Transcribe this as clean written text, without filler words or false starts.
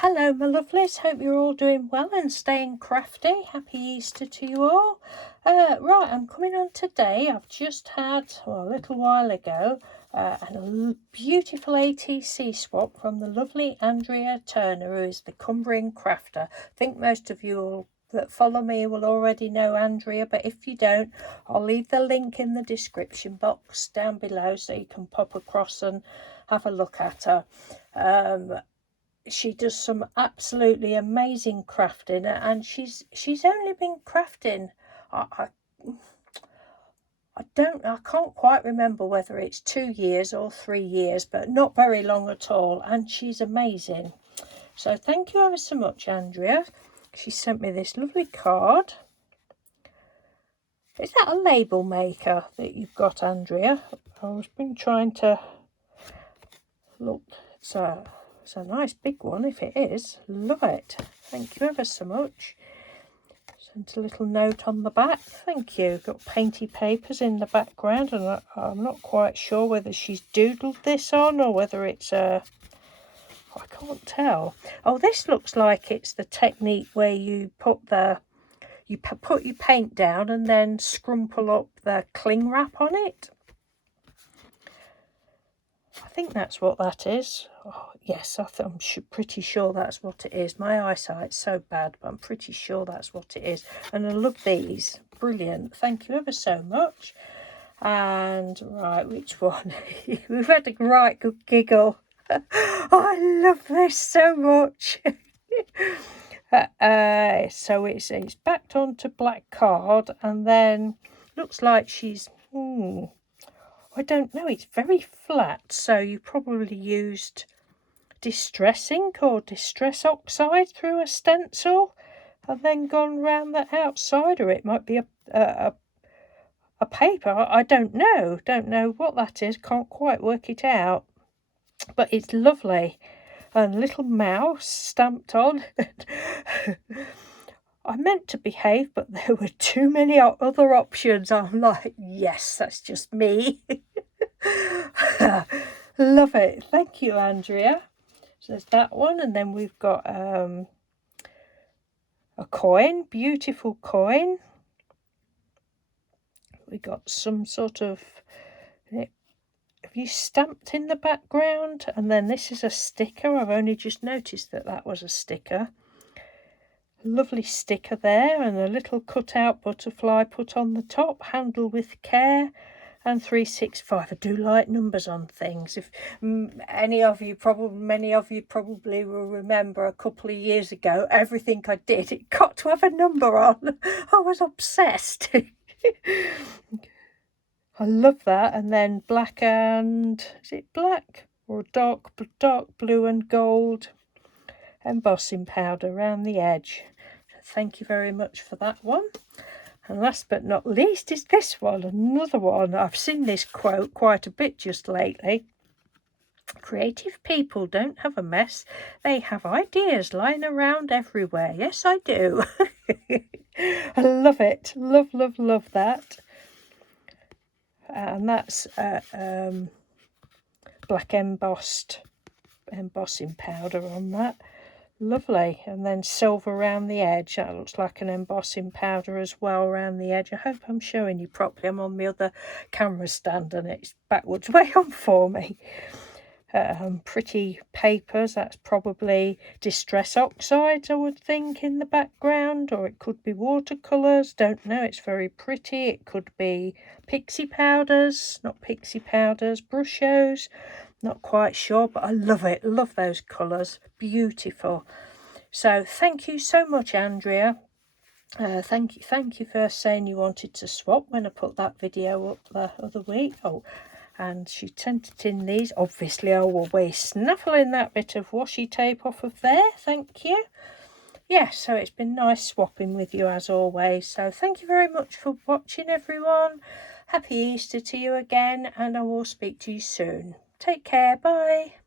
Hello my lovelies, hope you're all doing well and staying crafty. Happy Easter to you all. Right, I'm coming on today. I've just had, well, a little while ago, a beautiful ATC swap from the lovely Andrea Turner, who is the Cumbrian crafter. I think most of you all that follow me will already know Andrea, but if you don't, I'll leave the link in the description box down below so you can pop across and have a look at her. She does some absolutely amazing crafting, and she's only been crafting, I can't quite remember whether it's 2 years or 3 years, but not very long at all, and she's amazing. So thank you ever so much, Andrea. She sent me this lovely card. Is that a label maker that you've got, Andrea? I've been trying to look. It's a nice big one if it is. Love it. Thank you ever so much. Sent a little note on the back. Thank you. Got Painty papers in the background, and I'm not quite sure whether she's doodled this on or whether it's I can't tell. Oh, this looks like it's the technique where you put put your paint down and then scrumple up the cling wrap on it. I think that's what that is. Oh, yes, I'm pretty sure that's what it is. My eyesight's so bad, but I'm pretty sure that's what it is. And I love these. Brilliant. Thank you ever so much. And, right, which one? We've had a right good giggle. Oh, I love this so much. So it's backed onto black card, and then looks like she's... I don't know, it's very flat, so you probably used distress ink or distress oxide through a stencil and then gone round the outside, or it might be a paper. I don't know what that is, can't quite work it out, but it's lovely. And a little mouse stamped on. I meant to behave, but there were too many other options. I'm like, yes, that's just me. Love it. Thank you, Andrea. So there's that one, and then we've got a coin, beautiful coin. We got some sort of, have you stamped in the background? And then this is a sticker. I've only just noticed that was a sticker. Lovely sticker there, and a little cutout butterfly put on the top. Handle with care. And 365. I do like numbers on things. If many of you probably will remember a couple of years ago, everything I did, it got to have a number on. I was obsessed. I love that. And then black and, is it black or dark blue and gold embossing powder around the edge. Thank you very much for that one. And last but not least is this one, another one. I've seen this quote quite a bit just lately. Creative people don't have a mess. They have ideas lying around everywhere. Yes, I do. I love it. Love that. And that's black embossing powder on that. Lovely. And then silver around the edge. That looks like an embossing powder as well around the edge. I hope I'm showing you properly. I'm on the other camera stand and it's backwards way on for me. Pretty papers. That's probably distress oxides, I would think, in the background, or it could be watercolours. Don't know. It's very pretty. It could be pixie powders, not pixie powders, brushos. Not quite sure, but I love it. Love those colours. Beautiful. So thank you so much, Andrea. Thank you for saying you wanted to swap when I put that video up the other week. Oh, and she sent it in these. Obviously, I will be snaffling that bit of washi tape off of there. Thank you. Yeah, so it's been nice swapping with you as always. So thank you very much for watching, everyone. Happy Easter to you again, and I will speak to you soon. Take care. Bye.